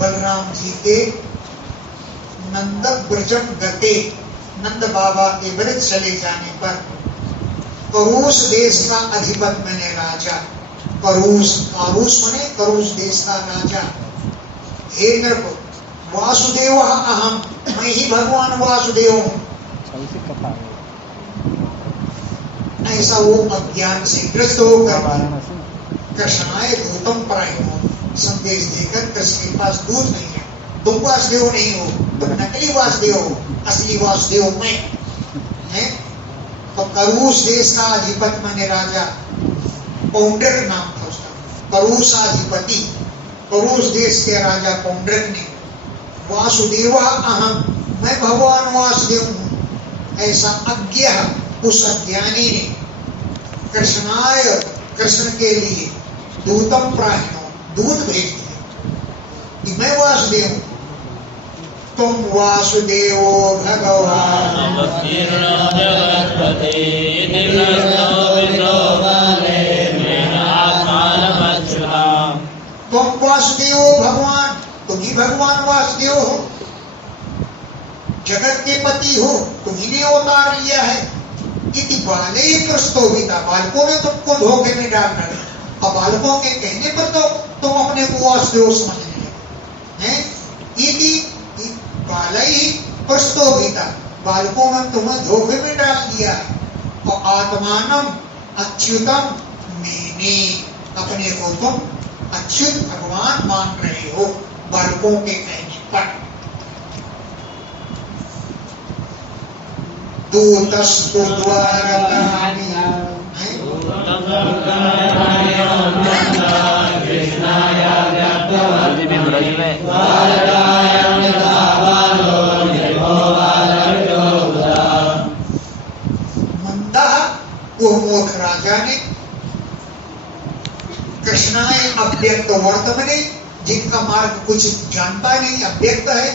बलराम जी के नंद ब्रजम गते, नंद बाबा के ब्रज चले जाने पर करूस देश का अधिपति मैंने राजा, करूस माने करूस देश का राजा, हे नृप वासुदेव अहम, मैं ही भगवान वासुदेव हूँ। ऐसा वो अज्ञान से ग्रस्त होकर कृष्णाय दूतम प्रायो संदेश देकर कृष्ण के पास दूत नहीं है, तुम वासुदेव नहीं हो, तुम नकली वासुदेव हो, असली वासुदेव मैं है। तो करूस देश का अधिपति माने राजा, पौंड्रक नाम था उसका, करूसाधिपति, करूस देश के राजा पौंड्रक ने वासुदेव अहम, मैं भगवान वासुदेव हूँ, ऐसा अज्ञ उस अज्ञानी ने कृष्णाय, कृष्ण के लिए दूतम प्राहिणो, दूत भेज दिया कि मैं वासुदेव हूँ, तुम वासुदेवो भगवान तुम वासुदेव भगवान, तुम ही भगवान वासुदेव हो, जगत के पति हो, तुम्ही ने अवतार लिया है। इति बाले प्रस्तोभिता, बालकों ने तुमको धोखे में डाल डाला, अब बालकों के कहने पर तो तुम अपने को वासुदेव समझने लगे हैं। इति बालई प्रस्तोभिता, बालकों ने तुम्हें धोखे में डाल दिया है। और आत्मानम अच्युतम मेने, अपने को तुम अच्युत भगवान मान रहे हो बालकों के कहने पर। दूतस्तु द्वारकामि, मंदा वो मूर्ख राजा ने कृष्णाय अव्यक्त वर्तमने, जिनका मार्ग कुछ जानता नहीं, अव्यक्त है,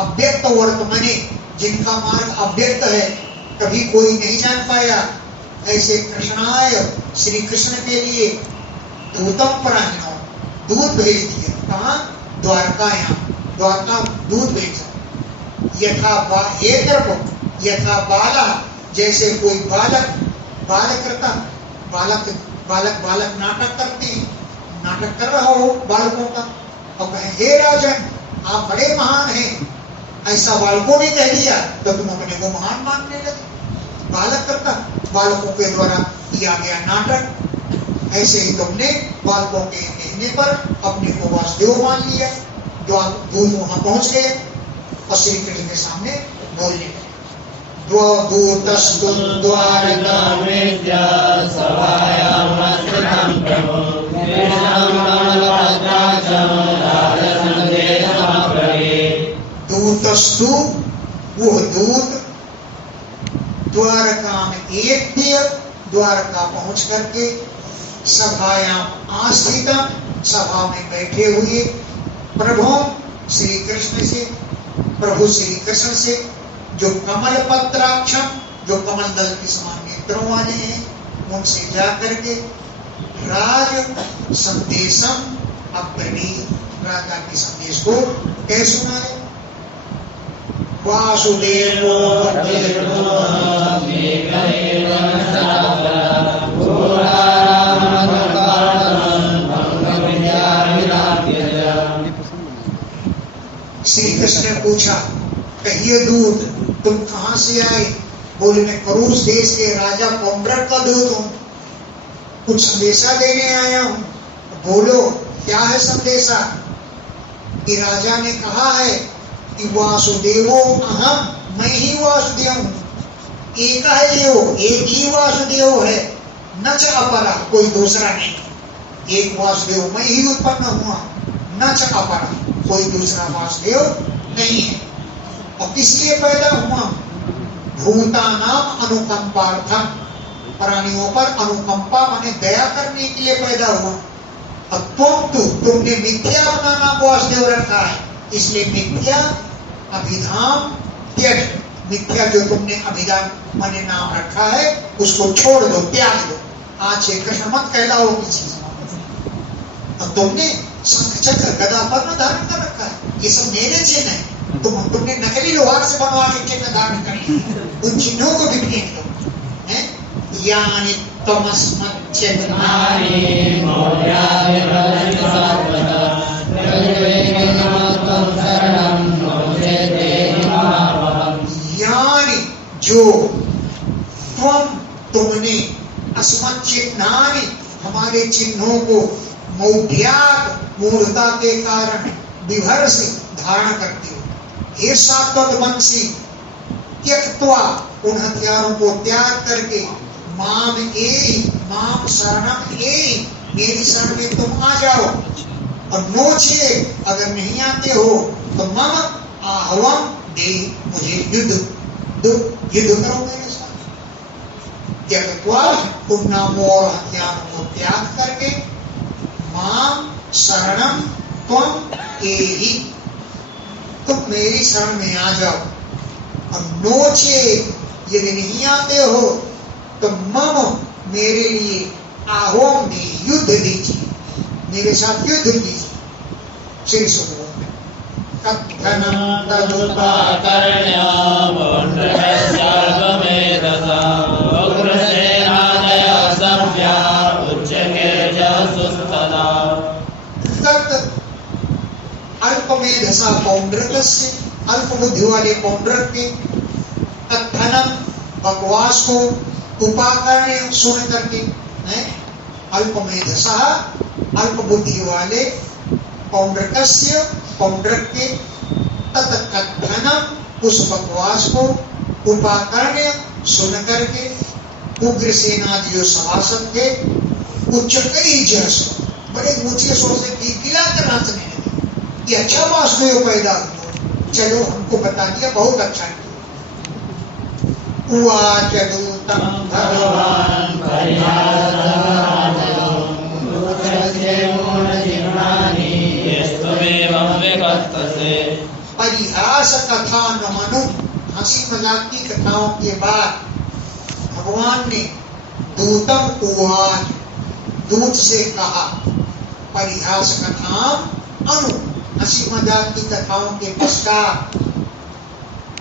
अव्यक्त वर्तमने, जिनका मार्ग अव्यक्त है, कभी कोई नहीं जान पाया, ऐसे कृष्णाय श्री कृष्ण के लिए दूतम प्राहिणो, दूत भेज दिया। कहाँ? द्वारकायां, द्वारका दूत भेजा। यथा बाला, जैसे कोई बालक करता, बालक नाटक करते हैं, नाटक कर रहा हो बालकों का, और कहे हे राजन आप बड़े महान हैं, ऐसा बालकों ने कह दिया तो तुम अपने को महान मानने लगे। बालक करता, बालकों के द्वारा किया गया नाटक, ऐसे ही तुमने बालकों के कहने पर अपने को वासुदेव मान लिया। दूत वहां पहुंच गए और श्री कृष्ण के सामने बोलने लगे। दूतस्तु द्वारकामेत्य सभायामस्थितं प्रभो कृष्णं कमलपत्राक्षं राजसंदेशमब्रवीत्। दूतस्तु, वो दूत द्वारका में एत्य, द्वारका पहुंच करके सभायाम आस्थितम, सभा में बैठे हुए प्रभु श्री कृष्ण से, प्रभु श्री कृष्ण से, जो कमल पत्राक्षम, जो कमल दल के समान नेत्रों वाले हैं, उनसे जाकर के राज संदेशम अब्रवीत्, राजा के संदेश को कह सुनाए। वासुदेवो श्री कृष्ण ने पूछा, कहिए दूत तुम कहाँ से आए? बोले मैं करूस देश के राजा पौंड्रक का दूत हूँ, कुछ संदेशा देने आया हूँ। बोलो क्या है संदेशा? कि राजा ने कहा है कि वासुदेवो अहम, मैं ही वासुदेव हूँ, एक है वो, एक ही वासुदेव है, न च अपरा, कोई दूसरा नहीं। एक वासुदेव मैं ही उत्पन्न हुआ, न च अपरा, कोई दूसरा वासुदेव नहीं है। और किसलिए पैदा हुआ? भूतानाम अनुकंपार्थम, प्राणियों पर अनुकंपा माने दया करने के लिए पैदा हुआ। तुमने मिथ्या अपना नाम वासुदेव रखा है, इसलिए मिथ्या अभिधाम त्यज। मिथ्या जो तुमने अभिधान माने नाम रखा है उसको छोड़ दो, त्याग दो। आज से कृष्ण मत कहलाओ किसी से। और तुमने शंख चक्र गदा पद्म धारण कर रखा है, ये सब मेरे चिन्ह है। तुमने नकली लोहार से बनवा के चिन्ह धारण करे, उन चिन्हों को भी फेंक दो। यानी यानी जो तुमने अस्मत् चिन्हानि हमारे चिन्हों को मौढ़्यात् मूढ़ता के कारण विभर से धारण करते हो। हे सात्वतमंसी त्यक्त्वा उन हथियारों को त्याग करके माम शरणम मेरी शरण में तुम आ जाओ। और नोचे अगर नहीं आते हो तो मम आहवम दे, मुझे युद्ध करो मेरे साथ। त्यक्त्वा उन नामों और हथियारों को त्याग करके माम शरणम त्वम एहि, तुम मेरी शरण में आ जाओ। और नोचे यदि नहीं आते हो तो मम मेरे लिए आहोम में युद्ध दीजिए, मेरे साथ युद्ध कीजिए। श्री सुबोध अल्पमेधसा पौंड्रकस्य, अल्प बुद्धि वाले पौंड्रक के, तत्थनम बकवास को, उपाकरण सुन करके, अल्पमेधसा अल्प बुद्धि वाले पौंड्रकस्य पौंड्रक के, तत्कथनम उस बकवास को, उपाकर्ण सुन करके, उग्र सेनाधियो सभासद थे, उच्चकई जस बड़े ऊंचे स्वर से किलकिला कर नाचने लगे। ये अच्छा वासुदेव पैदा हुआ, चलो हमको बता दिया, बहुत अच्छा है। उवाच दूतं भगवान् परिहास कथा न मनु, हंसी मजाक की कथाओं के बाद भगवान ने दूतम उवाच, दूत से कहा, परिहास कथा अनु, हंसी मजाक की कथाओं के पश्चात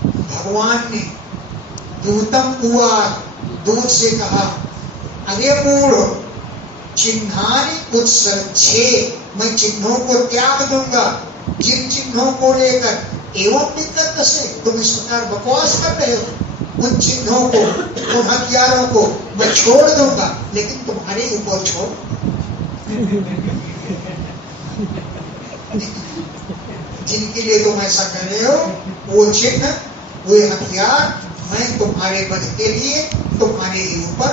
भगवान ने दूतम उवाच, दूत से कहा, अरे मूढ़, चिन्हानि उत्सर्जे, मैं चिन्हों को त्याग दूंगा। जिन चिन्हों को लेकर एवं दिक्कत से तुम इस प्रकार बकवास कर रहे हो, उन चिन्हों को, उन हथियारों को मैं छोड़ दूंगा, लेकिन तुम्हारे ऊपर छोड़। जिनके लिए तुम ऐसा कर रहे हो, वो चिन्ह, वो हथियार मैं तुम्हारे वध के लिए तुम्हारे ही ऊपर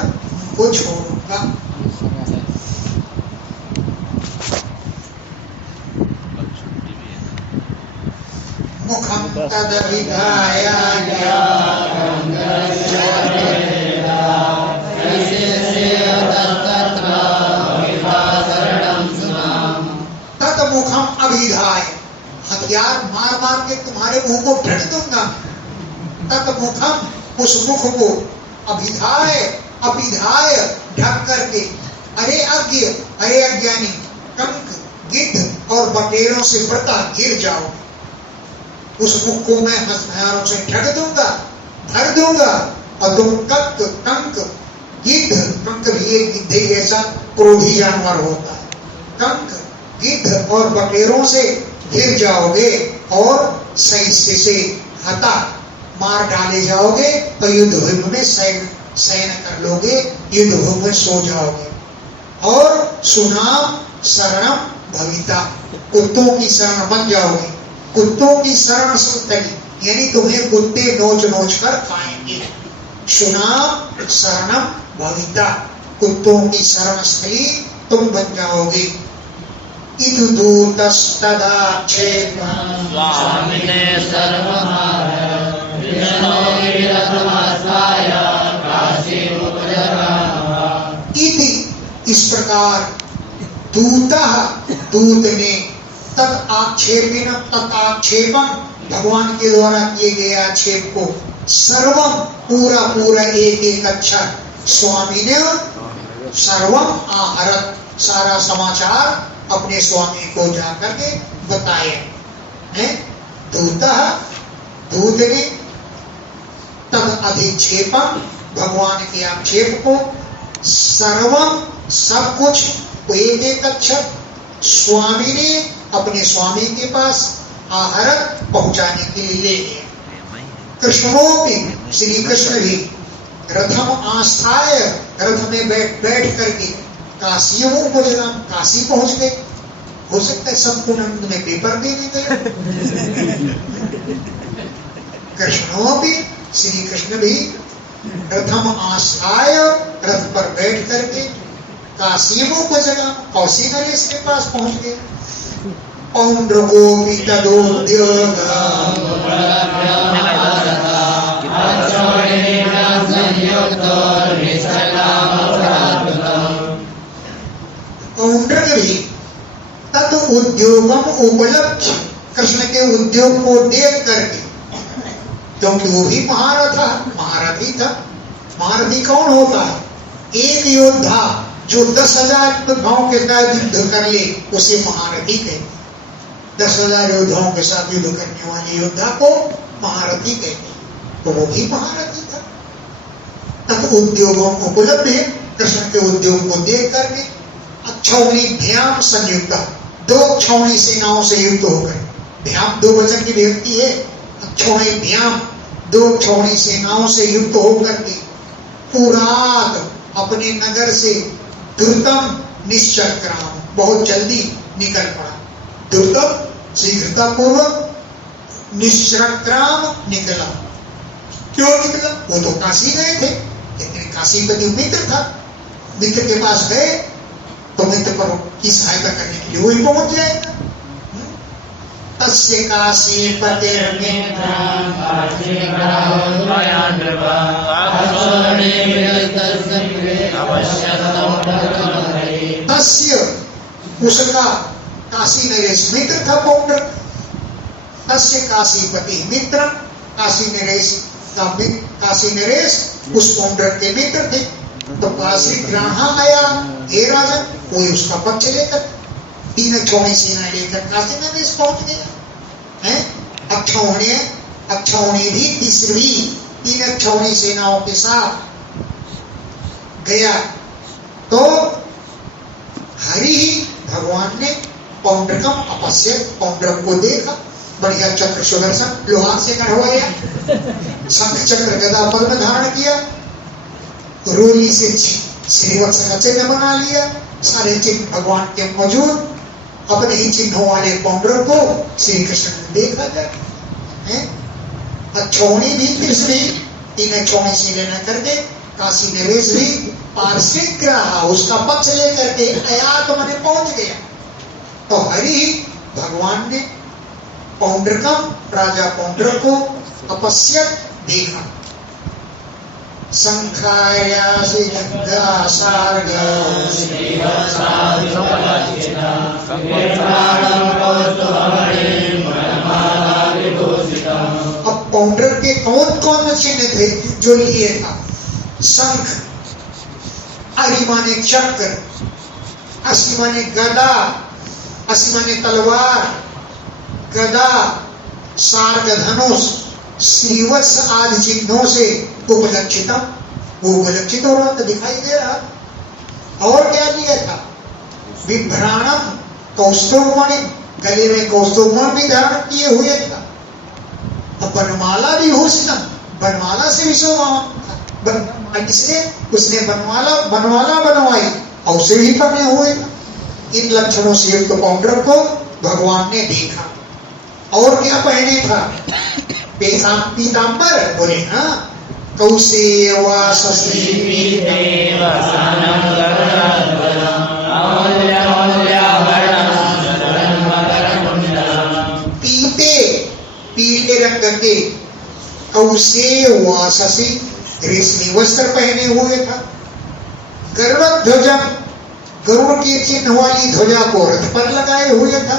को छोड़ूंगा। मुखम तदभिधाय तत्मुखम अभिधाय, हथियार मार मार के तुम्हारे मुंह को ढक दूंगा। तत्मुखम, उस मुख को, अभिधाय अभिधाय ढक करके, अरे अज्ञ, अरे अज्ञानी, कंक गिद्ध और बटेरों से बढ़ता गिर जाओ। उस मुख को मैं हथियारों से ढक दूंगा, भर दूंगा, और तुम कंक गिद्ध, कंक भी एक गिद्ध ऐसा क्रोधी जानवर होता है, कंक गिद्ध और बटेरों से गिर जाओगे और सही से हता मार डाले जाओगे, तो युद्ध भूमि में शयन कर लोगे, युद्ध भूमि में सो जाओगे। और सुनाम शरणम भविता, कुत्तों की शरण बन जाओगे। कुत्तों की शरण स्थली, यानी तुम्हें कुत्ते नोच नोच कर खाएंगे। सुनाम शरणम भविता, कुत्तों की शरण स्थली तुम बन जाओगे। इदु दूतस्तदा क्षेमं स्वामिने सर्वमाय इति, इस प्रकार दूतः दूत ने तत्आक्षेपम भगवान के द्वारा किए गए आक्षेप को सर्वम पूरा पूरा एक अक्षर स्वामी ने सर्वम आहरत सारा समाचार अपने स्वामी को जाकर के बताया है। दूत ने तद अधिक्षेपम भगवान के आक्षेप को सर्वम सब कुछ एक अक्षर स्वामी ने अपने स्वामी के पास आहरत पहुंचाने के लिए ले गया। कृष्णोपि श्री कृष्ण भी रथम आस्थाय रथ में बैठ करके काशी पहुंच गए। हो सकता है संपूर्ण में पेपर देने गए। कृष्णोपि श्री कृष्ण भी रथम आस्थाय रथ पर बैठ करके काशी नरेश के पास पहुंच गए। पौंड्रकोपि पौंड्रक भी तद उद्योगम उपलब्ध कृष्ण के उद्योग को देख करके, क्योंकि वो भी महारथी था। महारथी कौन होता है? एक योद्धा जो 10,000 योद्धाओं के साथ युद्ध कर ले उसे महारथी कहते हैं। 10,000 योद्धाओं के साथ युद्ध करने वाले योद्धा को महारथी कहते हैं। तो वो भी महारथी था। तब उद्योगों को उपलब्ध है कृष्ण के उद्योग को देख करके अक्षौणी भ्याम संयुक्त दो क्षौणी सेनाओं से युक्त होकर, भ्याम दो वचन की व्यक्ति है, अक्षौणी भ्याम दो क्षौणी सेनाओं से युक्त होकर के पुरात अपने नगर से द्रुतम निश्चक्राम बहुत जल्दी निकल पड़ा। द्रुतम शीघ्रतापूर्वक निश्चक्राम निकला। क्यों निकला? वो तो काशी गए थे, लेकिन काशीपति मित्र था। मित्र के पास गए तो मित्र पर की सहायता करने के लिए वही पहुंच जाएगा। तस्य काशीपते तस्य उसका काशी नरेश मित्र था पौंड्रक। तस्य काशीपति मित्र काशी नरेश उस पौंड्रक के मित्र थे। तो काशी ग्राहा आया, हे राजन, कोई उसका पक्ष लेकर 3 अक्षौणी सेना लेकर काशी नरेश पहुंच गया है। अक्षौणी भी तीसरी 3 अक्षौणी सेनाओं के साथ गया। तो हरि भगवान ने पौंड्रकम अपश्य पौंड्रक को देखा। बढ़िया चक्र सुदर्शन लोहा से गढ़वाया, शंख चक्र गदा पद्म धारण किया, रोली से श्रीवत्स का चिन्ह बना लिया। सारे चिन्ह भगवान के मौजूद। अपने ही चिन्हों वाले पौंड्रक को श्री कृष्ण ने देखा जाए। अक्षौणी भी तीसरी 3 अक्षौणी से लेना करके काशी नरेश भी पार्श्विक ग्राहा उसका पक्ष लेकर के आयात मने पहुंच गया। तो हरि भगवान ने पौंड्रकम राजा पौंड्रक को अपश्यत देखा। संख्याया से अब पौंड्रक के कौन कौन चिन्ह थे जो लिए था? शंख, अरि माने चक्र, असी माने गदा, असी माने तलवार, गदा, सार्ग धनुष, श्रीवत्स आदि चिन्हों से उपलक्षितम, वो उपलक्षित हो रहा था, दिखाई दे रहा। और क्या लिया था? विभ्राणम कौस्तुभमणि, गले में कौस्तुभमणि भी धारण किए हुए था। अब बनमाला भी भूषितम, बनमाला से भी शोभावान था। इसलिए उसने बनमाला बनवाई और उसे भी पहने हुए था। इन लक्षणों से युक्त पौंड्रक को भगवान ने देखा। और क्या पहने था? पीतांबर, बोले हाँ, पीले रंग के कौसेवाससी रेशमी वस्त्र पहने हुए था। गर्वध्वजम गरुड़ के चिन्ह वाली ध्वजा को रथ पर लगाए हुए था।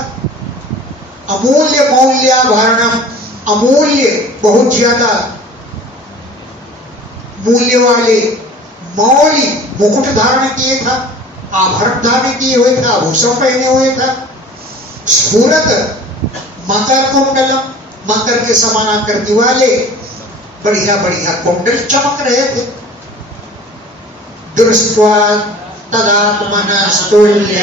अमूल्य मौल्याभरणम, अमूल्य बहुत ज्यादा मूल्य वाले मौली मुकुट धारण किए था, आभरण धारण किए हुए था, आभूषण पहने हुए था। स्फुरत मकर कुंडलम, मकर के समान आकृति वाले बढ़िया बढ़िया कुंडल चमक रहे थे। दृष्ट्वा तदात्मनस्तुल्य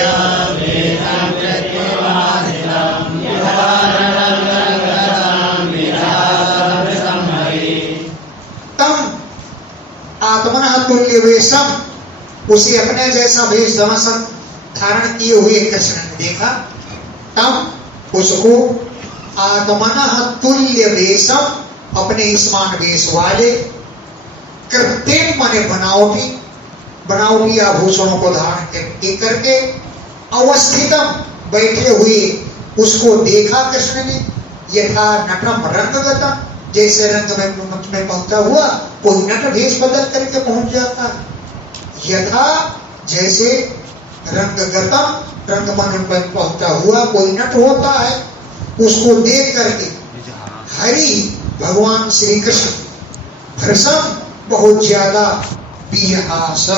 तम आत्मनः तुल्य वेशम, उसे अपने जैसा वेश धमसन धारण किए हुए कृष्ण ने देखा। तम उसको आत्मनः तुल्य वेशम, अपने समान वेश वाले, कृत्रिम माने बनावटी, बनावटी आभूषणों को धारण करके अवस्थितम बैठे हुए उसको देखा कृष्ण ने। यथा नटम रंगगतम, जैसे रंग में पहुंचा हुआ कोई नट भेष बदल करके पहुंच जाता है। यथा जैसे रंगगतम, रंग मन में पहुंचा हुआ कोई नट होता है, उसको देख करके हरि भगवान श्री कृष्ण भृशम बहुत ज्यादा बिहास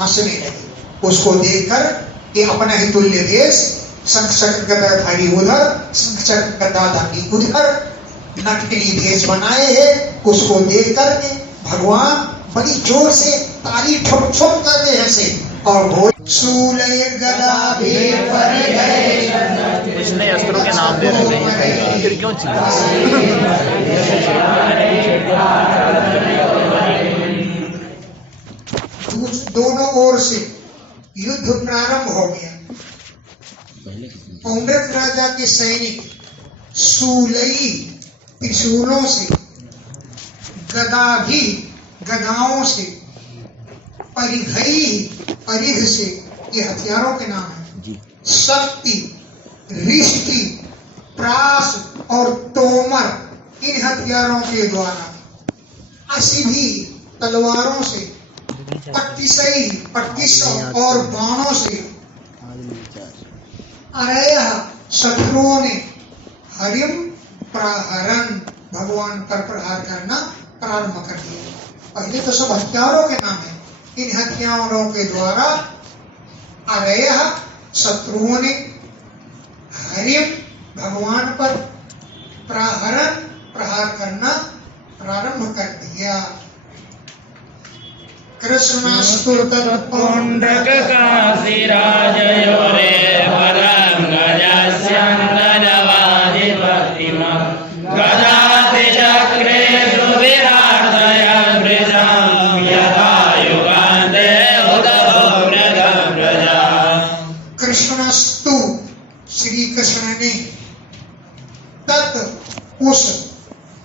हंसने लगे। उसको देखकर कि अपना ही तुल्य वेश, शंख चक्र गदाधारी उधर, शंख चक्र गदाधारी उधर, नटकली भेष बनाए हैं। उसको देख करके भगवान बड़ी जोर से ताली ठुक ठुक करके हंसे और बोल शूलय गदा भी पर गए। इसने अस्त्रों के नाम दे रखे हैं, फिर क्यों दोनों ओर से युद्ध प्रारंभ हो गया। पौंड्रक राजा के सैनिक शूलई त्रिशूलों से, गदाभी गदाओं से, परिघई परिघ से, ये हथियारों के नाम है, शक्ति, रिष्टि, प्रास और तोमर, इन हथियारों के द्वारा, असिभी तलवारों से, पट्टिसई पट्टिसों और बाणों से, अरयः शत्रुओं ने, हरिम प्रहरन भगवान पर प्रहार करना प्रारंभ कर दिया। पहले तो सब हथियारों के नाम है। इन हथियारों के द्वारा अरयः शत्रुओं ने, हरिम भगवान पर, प्रहरन प्रहार करना प्रारंभ कर दिया। कृष्णस्तु तत्पुण्डककाशिराजयोरे वरङ्गजस्यन्तरवादिपतिमा गदातिचक्रेषु विरार्दयन् वृषं यथा युगान्ते उदभवृतं प्रजा। कृष्णस्तु श्री कृष्ण ने तत् उस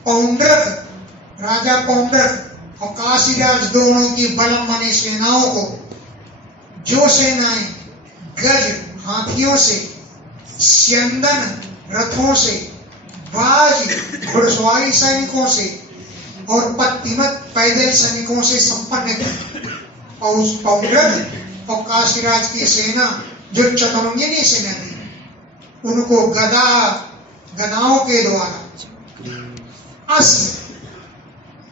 पौंड्रक राजा पौंड्रक और काशीराज दोनों की बलम बने सेनाओं को, जो सेनाएं गज हाथियों से, स्यंदन रथों से, बाज घुड़सवारी सैनिकों से और पत्तिमत पैदल सैनिकों से संपन्न थी। और उस पौंड्रक और काशीराज की सेना जो चतुरंगिनी सेना थी, उनको गदाओं के द्वारा, अस्त्र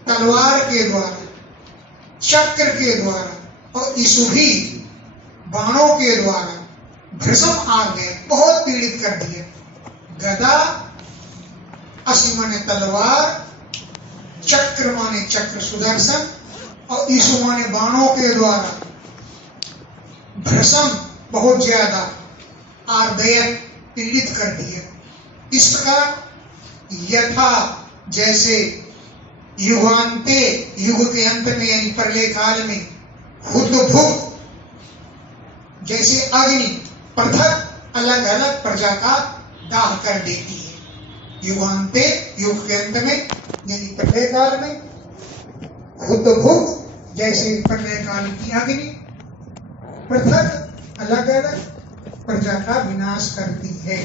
तलवार के द्वारा, चक्र के द्वारा और इसुभी बाणों के द्वारा भृशम आग ने बहुत पीड़ित कर दिए। गदा असि माने तलवार, चक्र माने चक्र सुदर्शन और ईसु माने बाणों के द्वारा भृशम बहुत ज्यादा आर्दयन पीड़ित कर दिया। इस प्रकार यथा जैसे युगांते, युग के अंत में यानी प्रलय काल में, हुद्भुव जैसे अग्नि पृथक अलग अलग प्रजा का दाह कर देती है। युगांते युग के अंत में यानी प्रलय काल में, हुद्भुव जैसे प्रलय काल की अग्नि पृथक अलग अलग प्रजा का विनाश करती है।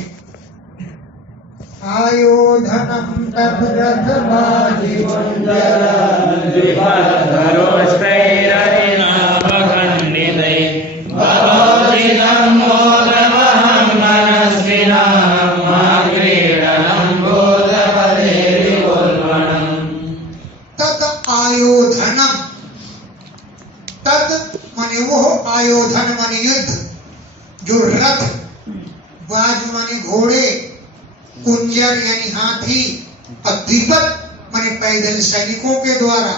आयोधनम तद्रथमादिवंजरं अश्वान माने घोड़े, कुंजर यानी हाथी, और द्विपद माने पैदल सैनिकों के द्वारा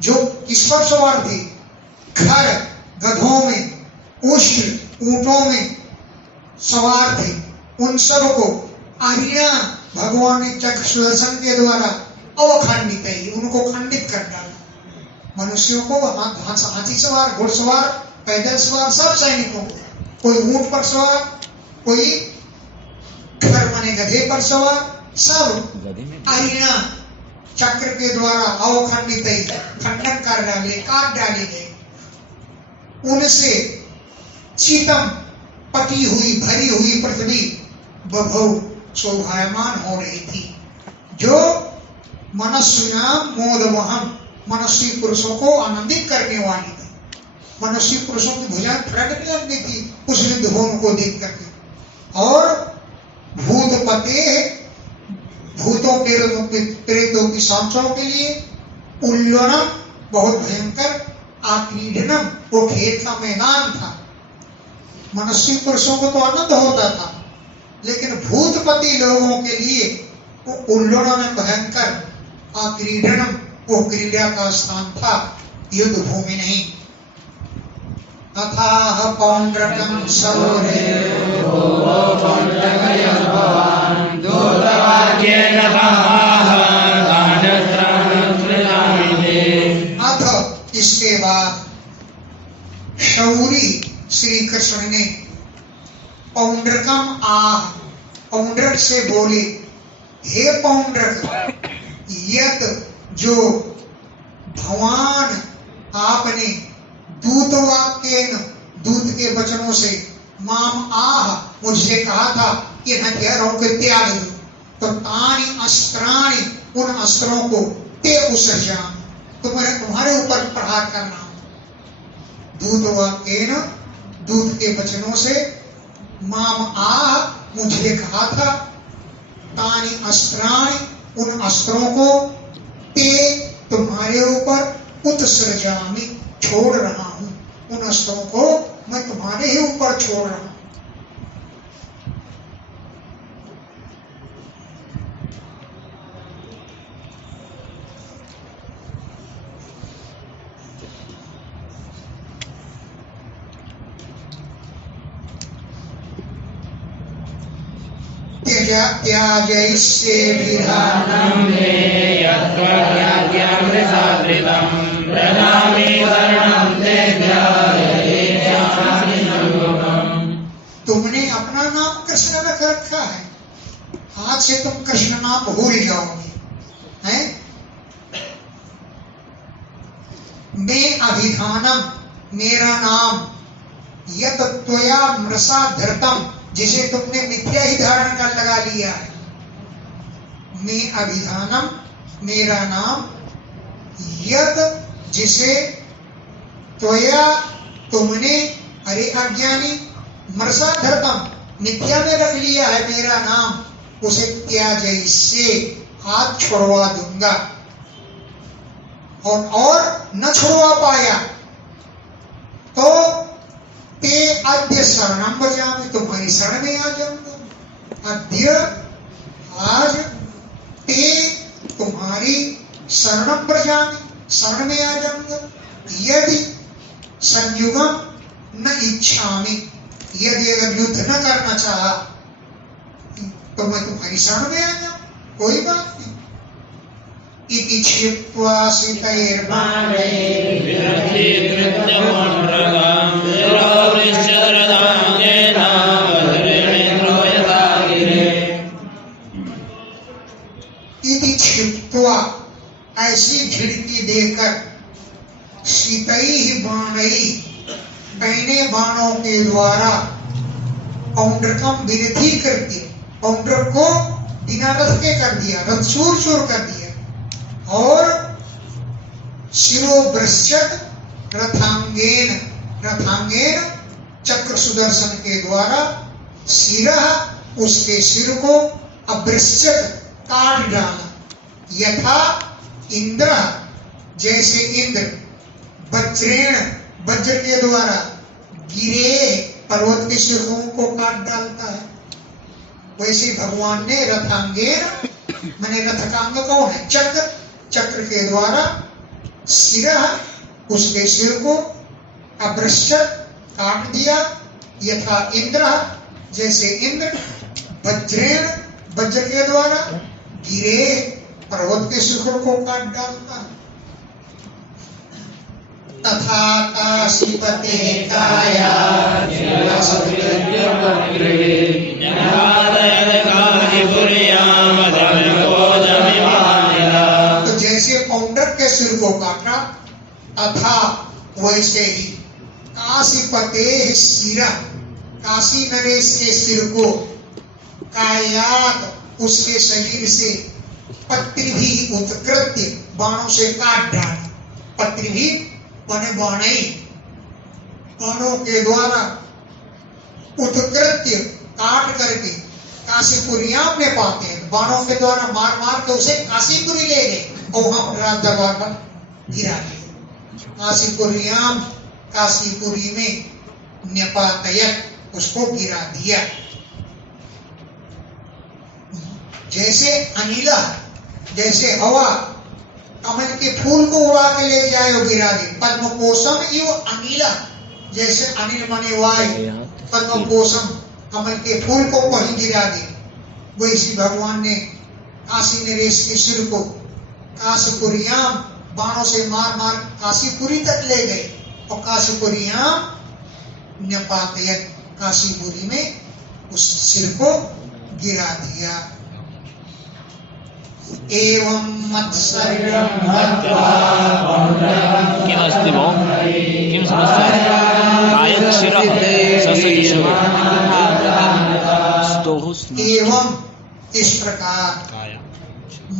जो किस पर सवार थे, खर गधों में, उष्ट ऊंटों में सवार थे, उन सबको अरिणा भगवान ने चक्र सुदर्शन के द्वारा अवखंडित है, उनको खंडित कर डाला। मनुष्यों को हाथी सवार, घुड़सवार, पैदल सवार, सब सैनिकों को, कोई ऊंट पर सवार, कोई खर माने गधे पर सवार, सब अरिणा चक्र के द्वारा अवखंडित खंडन कर डाले, काट डाले गए। उनसे चितम पटी हुई भरी हुई पृथ्वी बभौ शोभायमान हो रही थी, जो मनस्विनाम मोदवहम मनस्वी पुरुषों को आनंदित करने वाली थी। मनस्वी पुरुषों की भुजाएं फड़कने लगती थी उस युद्ध भूमि को देख करके। और भूतपते भूतों प्रेतों की सांसों के लिए उल्लणम बहुत भयंकर, आक्रीडनम वो खेत का मैदान था। मनुष्य पुरुषों को तो आनंद होता था, लेकिन भूतपति लोगों के लिए वो उल्लणम भयंकर, आक्रीडनम वो क्रीड़ा का स्थान था, युद्ध भूमि नहीं। अथाह पौंड्रकं सरोरे अथ इसके बाद शौरी श्री कृष्ण ने पौंड्रकम आह, पौंड्रक से बोले, हे पौंड्रक, यत जो भगवान आपने दूतवाक्येन दूत के वचनों से माम आह मुझसे कहा था कि हथियारों को त्याग दो, तो तानि अस्त्राणि उन अस्त्रों को ते उसर्जाम तुम्हारे ऊपर प्रहार करना। दूतवाक्येन दूत के वचनों से माम आह मुझे कहा था, तानि अस्त्राणि उन अस्त्रों को ते तुम्हारे ऊपर उत्सर्जामि छोड़ रहा हूं, उन अस्त्रों को मैं तुम्हारे ही ऊपर छोड़ रहा हूं। त्याजयिष्ये विधानं मे यत्त्वज्ञात्यामृतामृतं ददामि शरणं तेभ्यः तुमने अपना नाम कृष्ण रख रखा है, आज से तुम कृष्ण नाम भूल जाओगे, हैं? मैं अभिधानम मेरा नाम, यत त्वया मृषा धृतम जिसे तुमने मिथ्या ही धारण कर लगा लिया है। मैं अभिधानम मेरा नाम, यत जिसे त्वया तुमने, अरे अज्ञानी, मृषा धृतम मिथ्या में रख लिया है मेरा नाम, उसे त्याजयिष्ये हाथ छुड़वा दूंगा। और न छुड़वा पाया तो ते अद्य शरणं व्रजामि तुम्हारी शरण में आ जाऊंगा। अद्य आज ते तुम्हारी शरणं व्रजामि शरण में आ जाऊंगा। यदि संयुगम न इच्छामि, यदि अगर युद्ध न करना चाहा तो मैं तुम्हारी शरण में आ जाऊं, कोई बात नहीं। इति क्षिप्त्वा सीतैर्बाणे इति क्षिप्त्वा ऐसी झिड़की देकर सीतैः बाणैः पहने बाणों के द्वारा पौंड्रकम विनिधि कर दिया, पौंड्रक को बिना रथ के कर दिया, रथ चूर चूर कर दिया। और शिरोभ्रश्चत रथांगेन, रथांगेन चक्र सुदर्शन के द्वारा शिरः उसके सिर को अभ्रश्चत काट डाला। यथा इंद्र जैसे इंद्र वज्रेण वज्र के द्वारा गिरे पर्वत के शिखरों को काट डालता है, वैसे भगवान ने रथांगेन, मैंने रथ का अंग कौन है? चक्र, चक्र के द्वारा सिरह, उसके सिर को, अभ्रश्चत काट दिया, यथा इंद्र, जैसे इंद्र, वज्रेण, वज्र के द्वारा, गिरे, पर्वत के शिखर को काट डालता, तथा काशीपते काया तो जैसे पौंड्रक के सिर को काटा, अथा वैसे ही काशीपते सिरा, काशी नरेश के सिर को, कायात उसके शरीर से, पत्रिभी उत्कृत्य बाणों से काट डाला, पत्रिभी बने बाणई, बाणों के द्वारा उत्कृत्य काट करके काशीपुरियाम में पाते हैं, बाणों के द्वारा मार मार के उसे काशीपुरी ले गए और वहां राज दरबार पर गिरा दिए। काशीपुरियाम, काशीपुरी में न्यपातयत, उसको गिरा दिया। जैसे अनिला, जैसे हवा कमल के फूल को उड़ा के ले जाए और गिरा दे, पद्मकोशम इव अनिला, जैसे अनिल मने वायु, पद्मकोशम कमल के फूल को वहीं गिरा दे, वैसी भगवान ने काशी नरेश के सिर को काशीपुरियाम बाणों से मार मार काशीपुरी तक ले गए और काशीपुरियाम न्यपातयत, काशीपुरी में उस सिर को गिरा दिया। एवं मत्सर्यं हत्वा किमस्ति वो? किम समस्या? कायक्षिरः ससैषव स्तोहुस्म। एवं इस प्रकार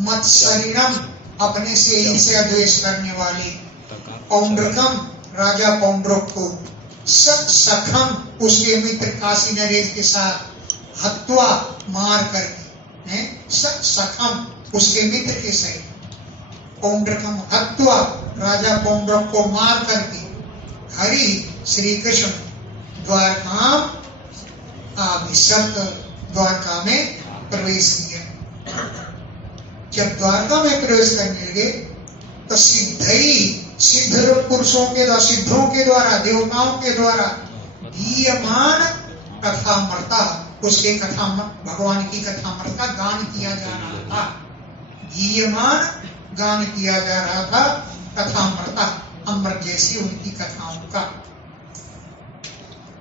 मत्सरिणम अपने से ईर्ष्या द्वेष करने वाले, पौंड्रकम राजा पौंड्रक को, सखम उसके मित्र काशी नरेश के साथ, हत्वा मार करके, सखम उसके मित्र के सहित, पौंड्रकम हत्वा राजा पौंड्रक को मार करके, हरि श्री कृष्ण द्वारकाम आविशत, द्वारका में प्रवेश किया। जब द्वारका में प्रवेश करने लगे तो सिद्ध पुरुषों के द्वारा, सिद्धों के द्वारा, देवताओं के द्वारा गीयमान कथामृता, उसके कथा, भगवान की कथामृता गान किया जा रहा था, गीयमान गान किया जा रहा था, कथामृता अमृत जैसी उनकी कथाओं का।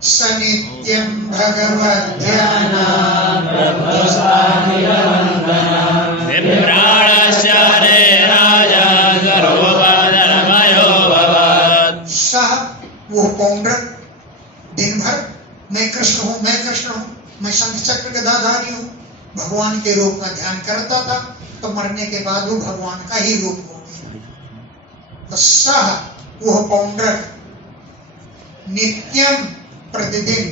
सनित्यं भगवद्ध्याना सह, वो पौंड्रक दिन भर मैं कृष्ण हूँ, मैं कृष्ण हूँ, मैं शंख चक्र गदाधारी हूँ, भगवान के रूप का ध्यान करता था, तो मरने के बाद वो भगवान का ही रूप हो गया। तो सह वो पौंड्रक नित्यम प्रतिदिन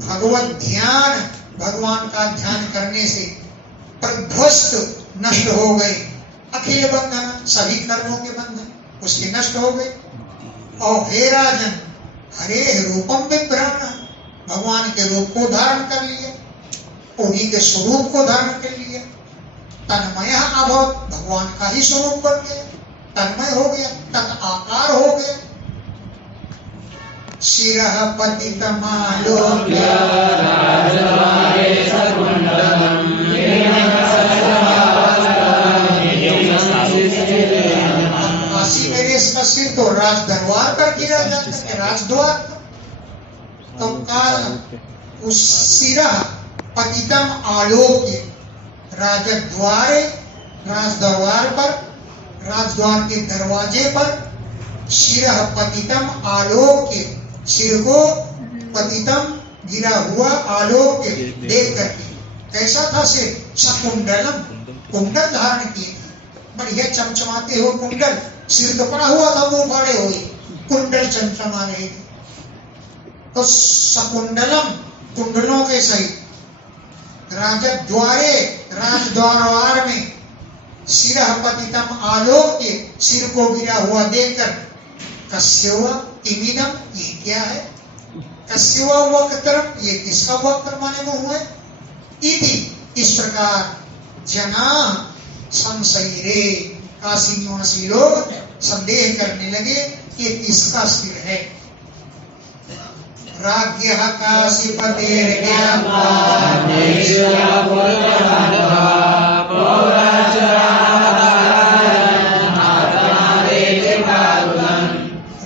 भगवत ध्यान, भगवान का ध्यान करने से प्रध्वस्त नष्ट हो गए, अखिल बंधन, सभी कर्मों के बंधन उसके नष्ट हो गए। और हे राजन, हरे रूपम विभ्राण, भगवान के रूप को धारण कर लिया, उन्हीं के स्वरूप को धारण कर लिया, तन्मय अभवत, भगवान का ही स्वरूप बन गया, तन्मय हो गया, तत् आकार हो गया। शिरः पतितमालोक्य काशी नरेश का सिर तो राज दरबार पर गिरा जाता है, राजद्वार तो का उस शिरः पतितम आलोक्य, राजद्वारे, राजदरबार पर, राजद्वार के दरवाजे पर, शिरः पतितम आलोक्य, सिर को पतितम गिरा हुआ आलोक्य देख करके, कैसा था सिर? सकुंडलम, कुंडल धारण किए, बढ़िया चमचमाते हो कुंडल, सिर तो पड़ा हुआ था, मुंह फाड़े हुए, कुंडल चमचमा रहे थे। तो सकुंडलम, कुंडलों के सहित, राजद्वारे, राजद्वार में, शिरः पतितम आलोक्य, सिर को गिरा हुआ देखकर, कस्यवा इमिदम, ये क्या है? कस्यवा वक्त्रम, ये किसका वक्त्र माने वो हुए? इति इस प्रकार जना संशयरे, काशी निवासी लोग संदेह करने लगे कि किसका सिर है। राज्ञः काशीपतेर्ज्ञात्वा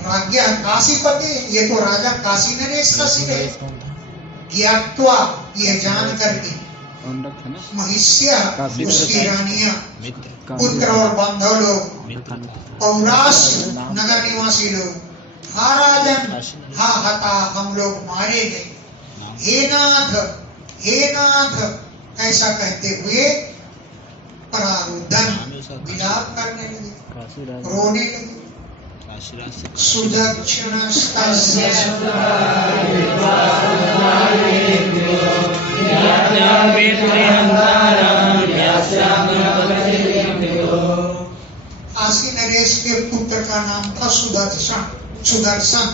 राज्ञः काशीपति, ये तो राजा काशी नरेश का सिर है। ज्ञात्वा, यह जान करके, महिष्य उसकी रानियां, पुत्र और बांधव लोग, पौरास नगर निवासी लोग, हा राजन, हा हता, हम लोग मारे गए। हे नाथ ऐसा कहते हुए परारुदन विलाप करने लगे, रोने लगे। सुदक्षिणस्तस्य काशी नरेश के पुत्र का नाम था सुदर्शन।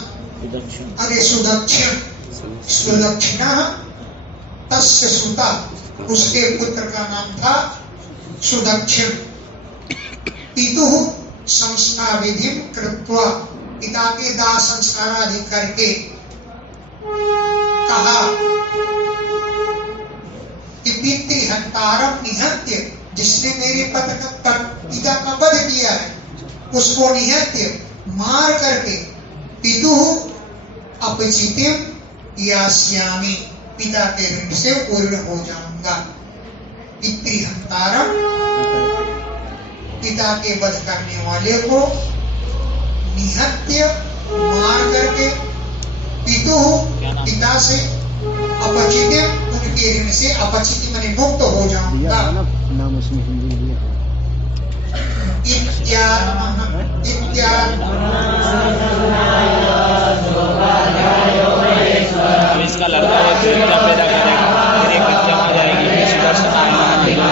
अरे सुदक्षिण, सुदक्षिणा तस्य सुता, उसके पुत्र का नाम था सुदक्षिण। पितुः संस्था विधि कृत्वा, पिता के दाह संस्कार आदि करके कहा कि पितृहंतारम निहत्य, जिसने मेरे पिता का वध किया है उसको निहत्य, मार करके, पितु अपचितिम यास्यामि, पिता के ऋण से पूर्ण हो जाऊंगा। पितृहंतारम, पिता के वध करने वाले को, निहत्य मार करके, पितु पिता से, अपचितिम उनके ऋण से, अपचिति माने मुक्त हो जाऊंगा। इसका लड़का है, बच्चा पैदा करेगा, फिर एक बच्चा आ जाएगी, सुदर्शन आएगा।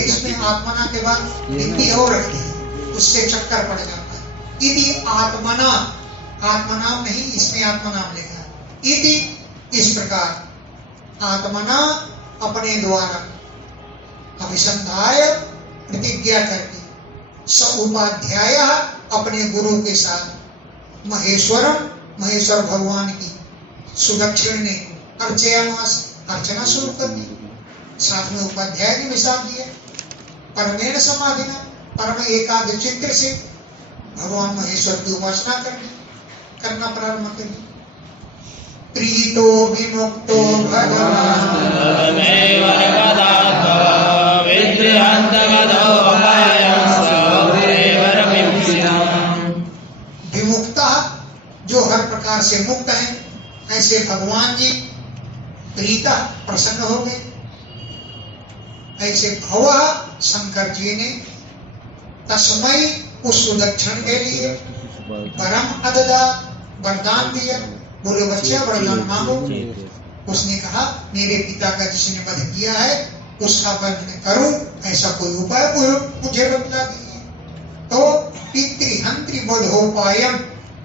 इसमें आत्मना के बाद हिंदी और रखती है, उससे चक्कर पड़ जाता है। इति आत्मना, आत्मनाम नहीं, इसमें आत्मनाम लिखा। इति इस प्रकार, आत्मना अपने द्वारा, अभिसंधाय प्रतिज्ञा करके, स उपाध्याय अपने गुरु के साथ, महेश्वरम महेश्वर भगवान की, सुदक्षिण ने अर्चयामास अर्चना शुरू कर दी, साथ में उपाध्याय ने भी साथ दिया। परमेण समाधिना, परम एकाग्र चित्त से भगवान महेश्वर की उपासना करना प्रारंभ कर दी। प्रीतो विमुक्तो भगवान् विमुक्ता, जो हर प्रकार से मुक्त है, ऐसे भगवान जी प्रीता, प्रसन्न हो गए। ऐसे भवा, शंकर जी ने तस्मै, उस सुदक्षिण के लिए परम अददा, वरदान दिया। बोले बच्चे वरदान मांगो। उसने कहा मेरे पिता का जिसने वध किया है उसका वध करूं, ऐसा कोई उपाय मुझे बतला दीजिए। तो पितृहंत्री वधोपायम,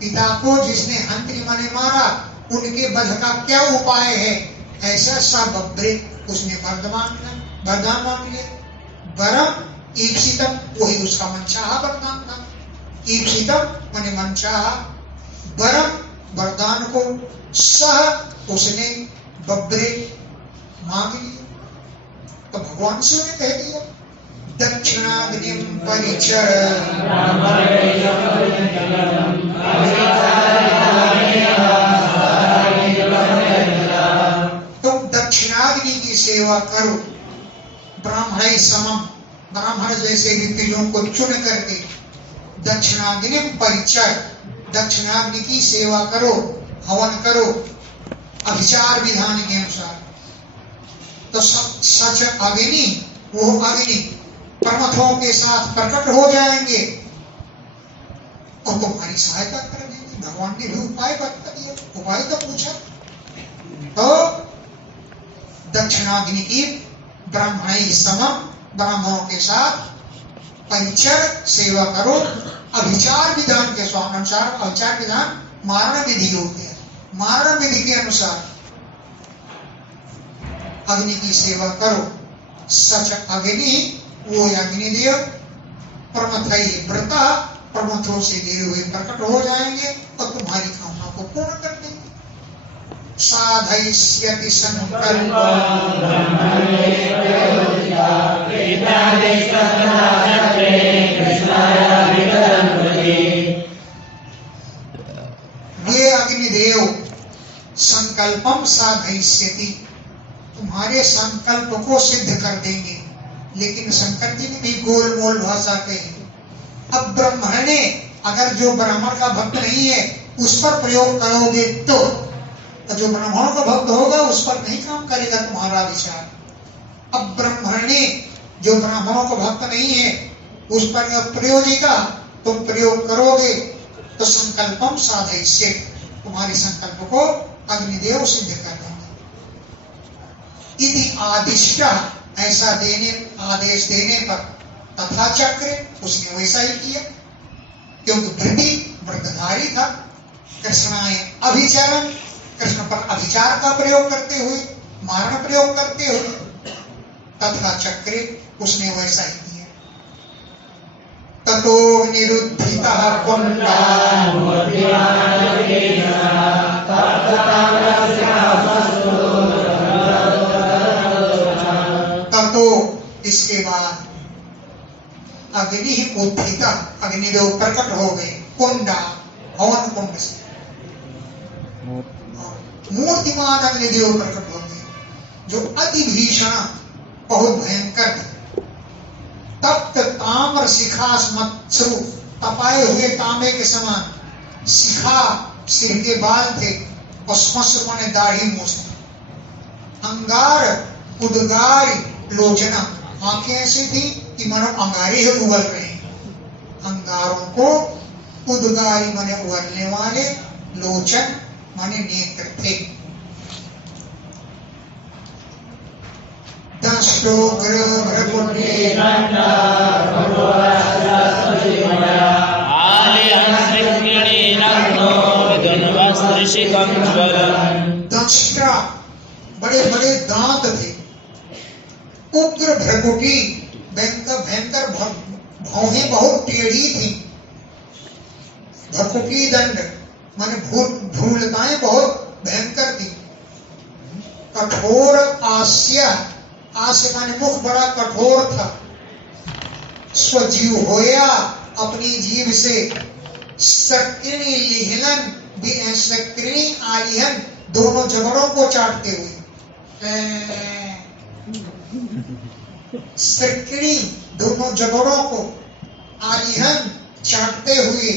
पिता को जिसने हंत्री माने मारा, उनके वध का क्या उपाय है, ऐसा सब बब्रे, उसने वरदान मांग लिया। वरम ईप्सितम, वही उसका मनचाहा वरदान था। ईप्सितम माने मनचाहा, वरम वरदान को, सह उसने बब्रे मांग लिया। तो भगवान से उन्हें कह दिया दक्षिणाग्निम परिचर, तुम दक्षिणाग्नि की सेवा करो। ब्राह्मण समम, ब्राह्मण जैसे ऋतुओं को चुन करके दक्षिणाग्नि परिचय, दक्षिणाग्नि की सेवा करो, हवन करो अभिचार विधान के अनुसार। तो सच अग्नि, वो अग्नि प्रमथों के साथ प्रकट हो जाएंगे और तुम्हारी सहायता करेंगे। भगवान ने भी उपाय बता दिया, उपाय तो पूछा। तो दक्षिणाग्नि की ब्राह्मण समम, ब्राह्मणों के साथ परिचर सेवा करो, अभिचार विधान के अनुसार। अभिचार विधान मारण विधि होते हैं, मारण विधि के अनुसार। अग्नि की सेवा करो। सच अग्नि, वो अग्निदेव प्रमथई व्रता, प्रमथों से गिरे हुए प्रकट हो जाएंगे और तुम्हारी कामना को पूर्ण कर देंगे। साधयिष्यति ये अग्निदेव संकल्पम साधयिष्यति, तुम्हारे संकल्प को सिद्ध कर देंगे। लेकिन शंकर जी ने भी गोलमोल भाषा कही। अब ब्राह्मणे, अगर जो ब्राह्मण का भक्त नहीं है उस पर प्रयोग करोगे तो जो ब्राह्मणों का भक्त होगा उस पर नहीं काम करेगा तुम्हारा विचार। अब ब्राह्मणे, जो ब्राह्मणों का भक्त नहीं है उस पर प्रयोगी का तुम प्रयोग करोगे तो संकल्पम साधयिष्यति, तुम्हारे संकल्प को अग्निदेव सिद्ध कर देंगे। इति आदिष्ट, ऐसा आदेश देने पर तथा चक्र, उसने वैसा ही किया, क्योंकि वृद्धि व्रतधारी था। कृष्णाय अभिचरण, कृष्ण पर अभिचार का प्रयोग करते हुए, मारण प्रयोग करते हुए, तथा चक्र, उसने वैसा ही किया। ततो निरुद्धितः कुंडः ततो, इसके बाद अग्नि उद्धित, अग्निदेव प्रकट हो गए कुंडा, हवन कुंड से मूर्तिमान अग्निदेव प्रकट हो गए, जो अति भीषण, बहुत भयंकर थे। तप्त ताम्र शिखा स्मत्सु, तपाए हुए तांबे के समान। शिखा सिर के बाल थे और स्मत्सु माने दाढ़ी मूछ। अंगार उद्गार लोचना, आंखें ऐसी थी कि मानो अंगारे ही उबल रहे। अंगारों को उद्गारी माने उबलने वाले, लोचन माने नेत्र थे। दंष्ट्रा, बड़े बड़े दांत थे। उग्र भ्रकुटी, भयंकर भौहें बहुत टेढ़ी थी। भ्रकुटी दंड माने भ्रूलताएं बहुत भयंकर थी। कठोर आस्य, आस्य माने मुख बड़ा कठोर था। स्वजीव होया, अपनी जीव से। सक्रिणी लिहलन, सक्रिणी आलिहन, दोनों जबड़ों को चाटते हुए। सक्रिणी, दोनों जबड़ों को, आलिहन, चाटते हुए।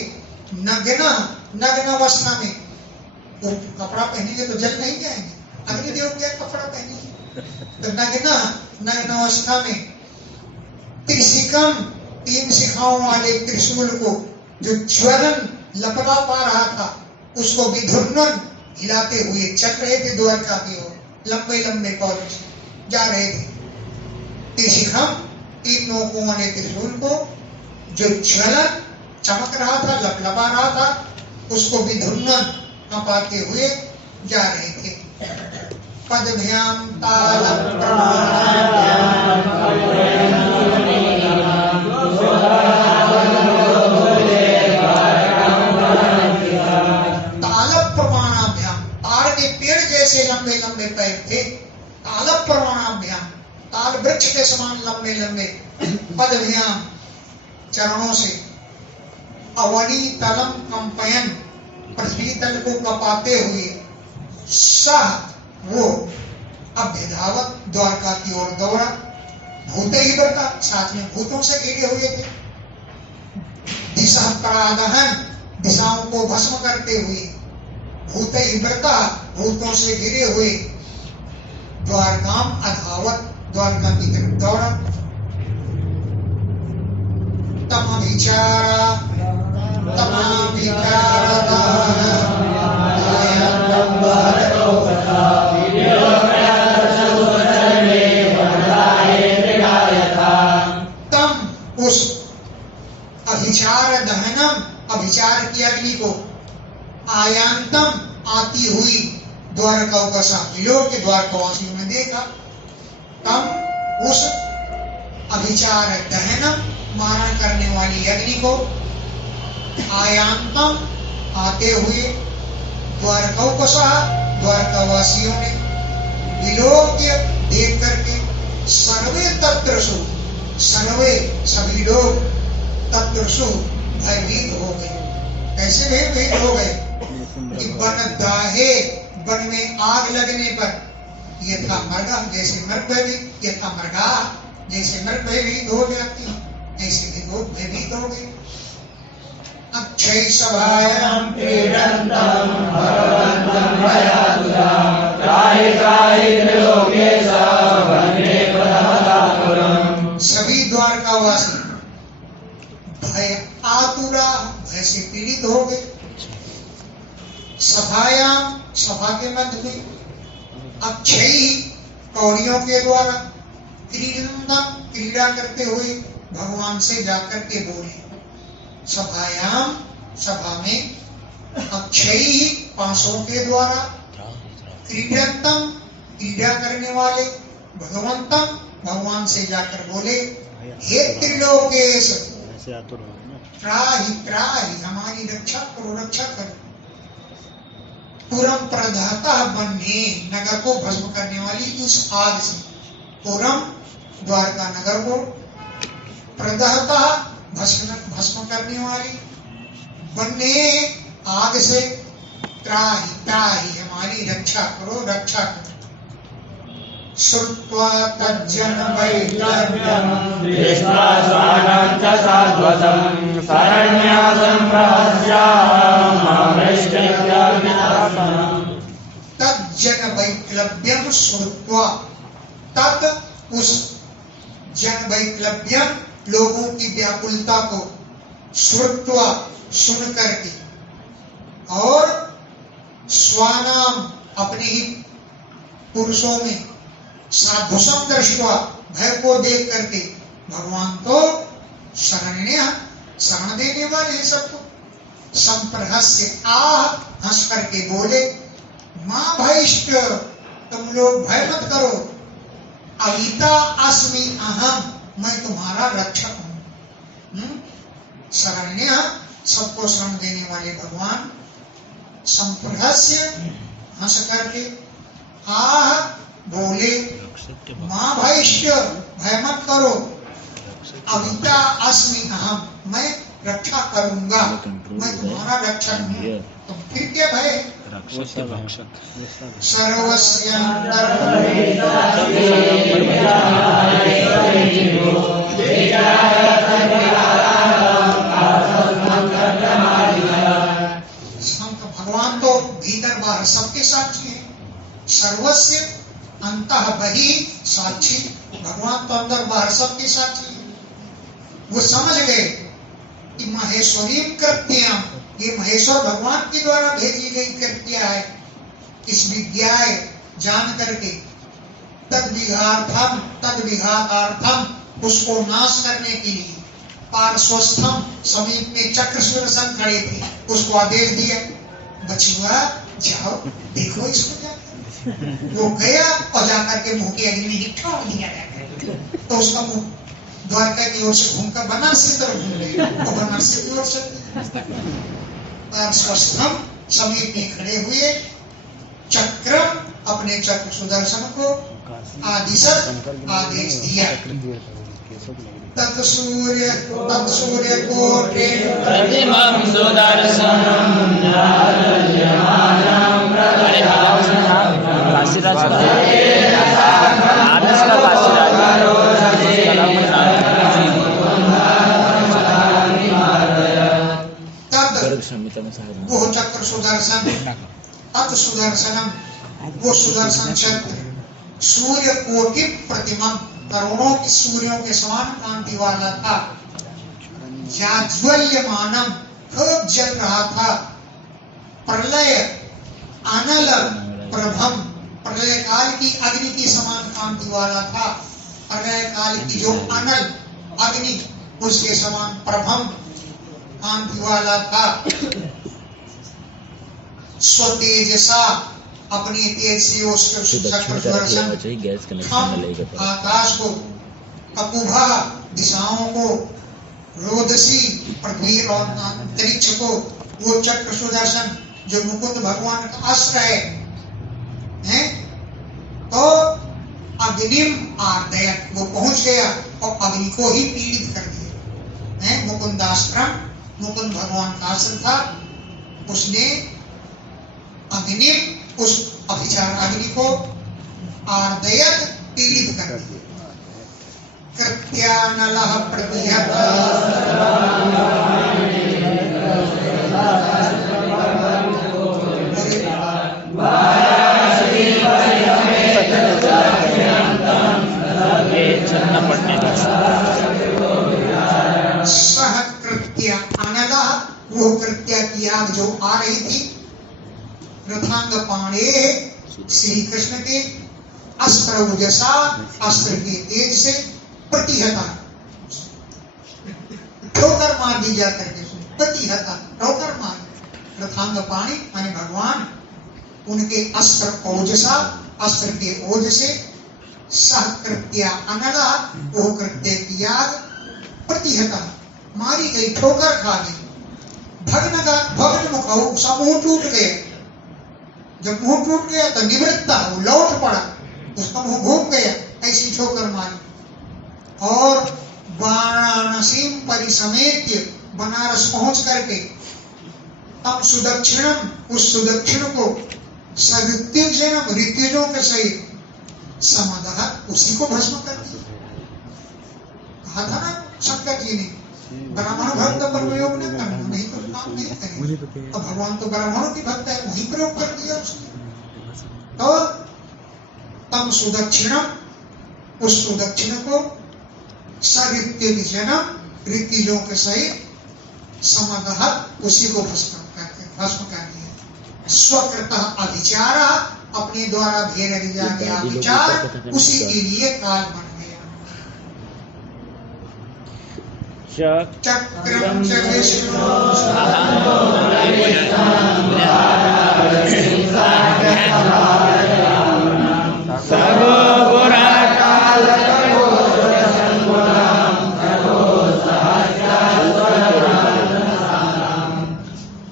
नग्न, नग्न अवस्था में, तो कपड़ा पहनेंगे तो जल नहीं जाएंगे। अग्निदेव क्या कपड़ा पहनेंगे, तो नग्न अवस्था में। त्रिशिकम, 3 शिखाओं वाले त्रिशूल को, जो ज्वलन लपटा पा रहा था, उसको विधुर्नन हिलाते हुए चल रहे थे द्वारका की ओर। लंबे लंबे कौर जा रहे थे। त्रिशिखम, 3 नोकों वाले त्रिशूल को, जो ज्वलन चमक रहा था, लपलपा रहा था, उसको विधुर्नन कपाते हुए जा रहे थे। पदभ्याम ताल प्रमाणाभ्याम, ताड़ के पेड़ जैसे लंबे लंबे पैर थे। ताल प्रमाणाभ्याम, ताल वृक्ष के समान लंबे लंबे। पदभ्याम, चरणों से। अवनी तलम कंपयन, पृथ्वी तल को कपाते हुए। सह, वो अभ्यधावत, द्वारका की ओर दौड़ा। भूते ही बरता, साथ में भूतों से घिरे हुए थे। दिशा प्रादहन, दिशाओं को भस्म करते हुए। भूते ही बरता, भूतों से घिरे हुए। द्वारकाम अधावत, द्वारका की तरफ दौड़ा। तमभिचारा, तम, उस अभिचार दहनम, अभिचार की अग्नि को। आयांतम, आती हुई। द्वारका का सामने लोग के द्वारकावासियों ने देखा उस अभिचार दहनम मारण करने वाली अग्नि को आयांतम आते हुए द्वारकावासियों ने विलोक्य देख करके सर्वे तत्रसु सर्वे सभी लोग तत्रसु भयभीत हो गए। कैसे भयभीत हो गए कि वन दाहे, वन में आग लगने पर यथा मृगा जैसे मृग यथा मृगा जैसे मृग भयभीत हो जाती है, ऐसे भी लोग भयभीत हो गए। अक्षय सभायां क्रीडन्तम् भगवन्तं भयातुरम् त्राहि त्राहि त्रिलोकेश वन्दे प्रथमतापुरम्। सभी द्वारकावासी भय आतुरा, भय से पीड़ित हो गए। सभायां, सभा के मध्य में, अक्षय कौड़ियों के द्वारा, क्रीडन्तम् क्रीड़ा करते हुए भगवान से जाकर के बोले। सभायाम, सभा में, अक्षय पांचों के द्वारा, क्रीडन्तम् क्रीड़ा करने वाले, भगवंतम भगवान से जाकर बोले, हे त्रिलोकेश त्राहि त्राहि हमारी रक्षा करो, रक्षा करो। पुरम प्रदाता बन्हे, नगर को भस्म करने वाली उस आग से। पुरम द्वारका नगर को, प्रदाता भस्म करने वाली, बन्हे आग से, त्राहि त्राहि हमारी रक्षा करो, रक्षा करो। श्रुत्वा तज्जन वैक्लव्यम् दृष्ट्वा स्वानं च सात्वतं शरण्यासं प्रहस्यामृष्टिभ्यभितापनम्। तज्जन वैक्लव्यम श्रुत्वा, तत् उस जन वैक्लव्यम लोगों की व्याकुलता को, श्रुत्वा सुन करके, और स्वानाम अपने ही पुरुषों में, साधुसम दृष्ट्वा भय को देख करके, भगवान तो शरण्य शरण देने वाले हैं सबको। संप्रहस्य आह, हंस करके बोले, मां भयष्ट तुम लोग भय मत करो, अविता अस्मि अहम मैं तुम्हारा रक्षक हूं। शरण्य सबको शरण देने वाले भगवान। संप्रहस्य हंस करके, आह बोले, मां भयष्ट भय मत करो, अविता अस्मि अहम मैं रक्षा करूंगा, मैं तुम्हारा रक्षक हूँ, तुम फिर क्या भय। सर्वस्य भगवान तो भीतर बाहर सबके साक्षी है। सर्वस्य अंतः बहि साक्षी, भगवान तो अंदर बाहर सबके साक्षी है। वो समझ गए कि महेश्वरी कृत्या, ये महेश्वर भगवान के द्वारा भेजी गई कृत्या है। इस विद्या जान करके तद विघातार्थम उसको नाश करने के लिए पार्श्वस्थम समीप में चक्र सुदर्शन खड़े थे, उसको आदेश दिया, बचुआ जाओ देखो इसको जाकर। वो गया और जाकर के मुंह की अग्नि में ठोक दिया जाकर, तो उसका मुंह द्वारका की ओर से घूमकर बनारस की तरफ घूम गया, और बनारस की ओर से पार्श्वस्थम समीप में खड़े हुए चक्र, अपने चक्र सुदर्शन को आदेश दिया। तत्सूर्य कोटि प्रतिमं सुदर्शनं ज्ञानयमानं वो चक्र सुदर्शन, अत सुदर्शनम वो सुदर्शन चक्र, सूर्य कोटि प्रतिमा करोड़ों की सूर्यों के समान कांति वाला था। जाज्वल्यमानम खूब जल रहा था। प्रलय अनल प्रभम, प्रलय काल की अग्नि की समान कांति वाला था। प्रलय काल की जो अनल अग्नि उसके समान प्रभम कांति वाला था। स्वतेजसा अपनी तेज से उसके चक्र सुदर्शन हम आकाश को, अकुभा दिशाओं को, रोदसी पृथ्वी और अंतरिक्ष को, वो चक्र सुदर्शन जो मुकुंद भगवान का अस्त्र है, तो अग्निम आर्दयत, वो पहुंच गया और अग्नि को ही पीड़ित कर दिया है। मुकुंदास्त्रम, मुकुंद भगवान का अस्त्र था, उसने अग्नि, उस अभिचार अग्नि को आर्दयत, पीड़ित कर दिया। कृत्यानलः प्रतिहत, सह कृत्य अनलः, वो कृत्य की आग जो आ रही थी, रथांग पाणे श्री कृष्ण के अस्त्र उजसा, अस्त्र के तेज से प्रतिहता, ठोकर मार दी जा करके, प्रतिहता ठोकर मार, रथांग पाणी माने भगवान, उनके अस्त्र ओजसा, अस्त्र के ओज से, सह कृत्या अनला, वो कृत्य की आग प्रतिहता, मारी गई, ठोकर खा गई। भग्न मुख, सब मुंह टूट गए। जब मुंह टूट गया तो निवृत्ता, वो लौट पड़ा, उसका मुंह घूम गया, ऐसी ठोकर मारी। और वाराणसी परिसमेत्य, बनारस पहुंच करके तब सुदक्षिणम, उस सुदक्षिण को सऋत्युजनम, ऋत्युजों के सहित समादह, उसी को भस्म कर दिया। कहा था ना शंकर जी ने, ब्राह्मण भक्त पर प्रयोग नहीं करना, नहीं तो काम नहीं करेंगे। अब भगवान तो ब्राह्मणों की भक्त है, वही प्रयोग कर दिया उसने। तो तम सुदक्षिणम, उस सुदक्षिण को सऋत्युजनम, ऋत्युजों के सहित समादह, उसी को भस्म कर दिया। स्वकृत अभिचार, अपने द्वारा भेद दिया गया विचार, उसी के लिए काल बन गया। चक्रम च विष्णु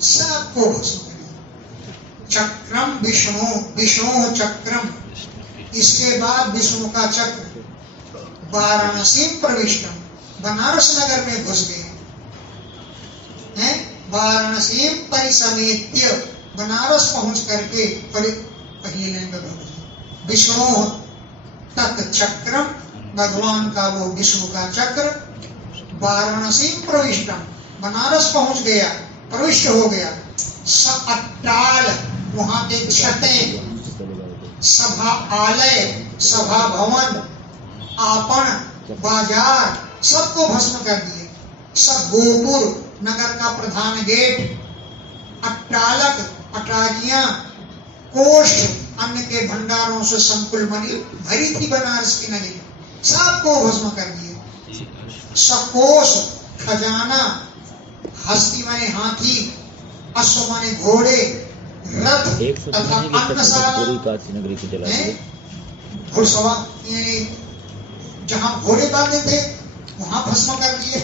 सबको भस्म, चक्रम विष्णु, विष्णु चक्रम, इसके बाद विष्णु का चक्र वाराणसी प्रविष्टम, बनारस नगर में घुस गए हैं। वाराणसी परिसमेत्य, बनारस पहुंच करके पहले विष्णु तत् चक्रम, भगवान का वो विष्णु का चक्र, वाराणसी प्रविष्टम, बनारस पहुंच गया, प्रविष्ट हो गया। अट्टाल, वहां के छतें, सभा आलय, सभा भवन, आपन, बाजार, सबको भस्म कर दिए। सब गोपुर, नगर का प्रधान गेट, अट्टालक, अटारियां, कोष्ठ, अन्न के भंडारों से संकुल बनी भरी थी बनारस की नगरी, सबको भस्म कर दिए। सकोष, खजाना, हस्ती माने हाथी, अश्व माने घोड़े, रथ तथा अन्नशाला, घुड़सवा, जहां घोड़े बांधे थे वहां भस्म कर दिए।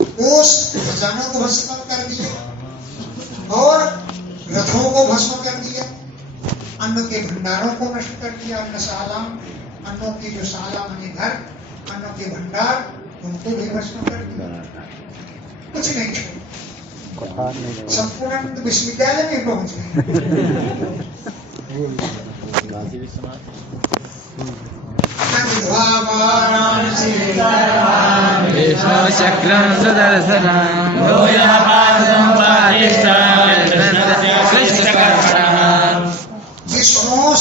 कोष, खजानों को भस्म कर दिए और रथों को भस्म कर दिया। अन्न के भंडारों को नष्ट कर दिया। अन्नशाला, अन्नों की जो शाला माने घर, अन्नों के भंडार, उनको भी भस्म कर दिया। कुछ नहीं छोड़ा, संपूर्ण विश्वविद्यालय में पहुंच गए। विष्णु चक्रम सुदर्शनम, विष्णु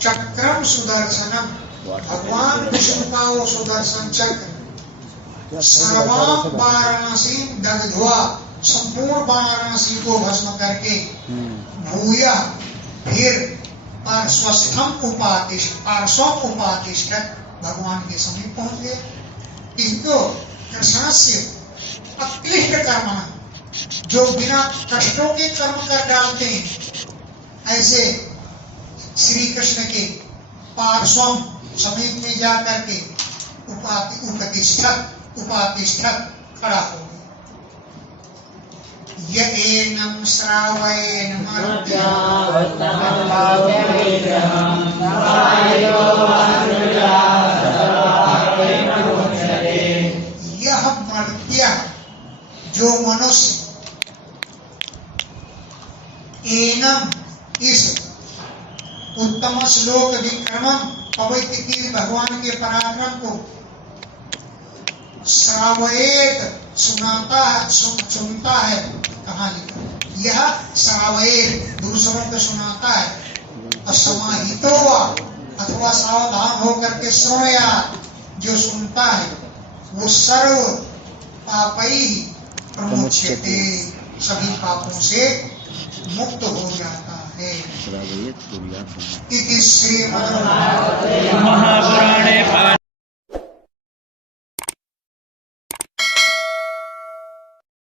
चक्रम सुदर्शनम, भगवान विष्णु का वो सुदर्शन चक्र, सर्वाम वाराणसी दग्ध्वा, संपूर्ण वाराणसी को भस्म करके, भूया, फिर पार्श्वस्थम उपातिष्ठ, पार्श्वम उपातिष्ठ, भगवान के समीप पहुंच गए। किंतु कृष्ण से अक्लिष्ट कर्म, जो बिना कष्टों के कर्म कर डालते हैं, ऐसे श्री कृष्ण के पार्श्व समीप में जाकर के उपातिष्ठत खड़ा हो गया। येनम श्रावयेन यह मर्त्य जो मनुष्य एनम इस उत्तम श्लोक विक्रमम पवित्र की भगवान के पराक्रम को श्रावयेत सुनता है। कहाँ लिखा? यह श्रावयेत दूसरों को सुनाता है। असमाहितो अथवा सावधान होकर के श्रोया जो सुनता है वो सर्व पापई प्रमुच्यते सभी पापों से मुक्त हो जाता है। इति श्रीमद् महापुराणे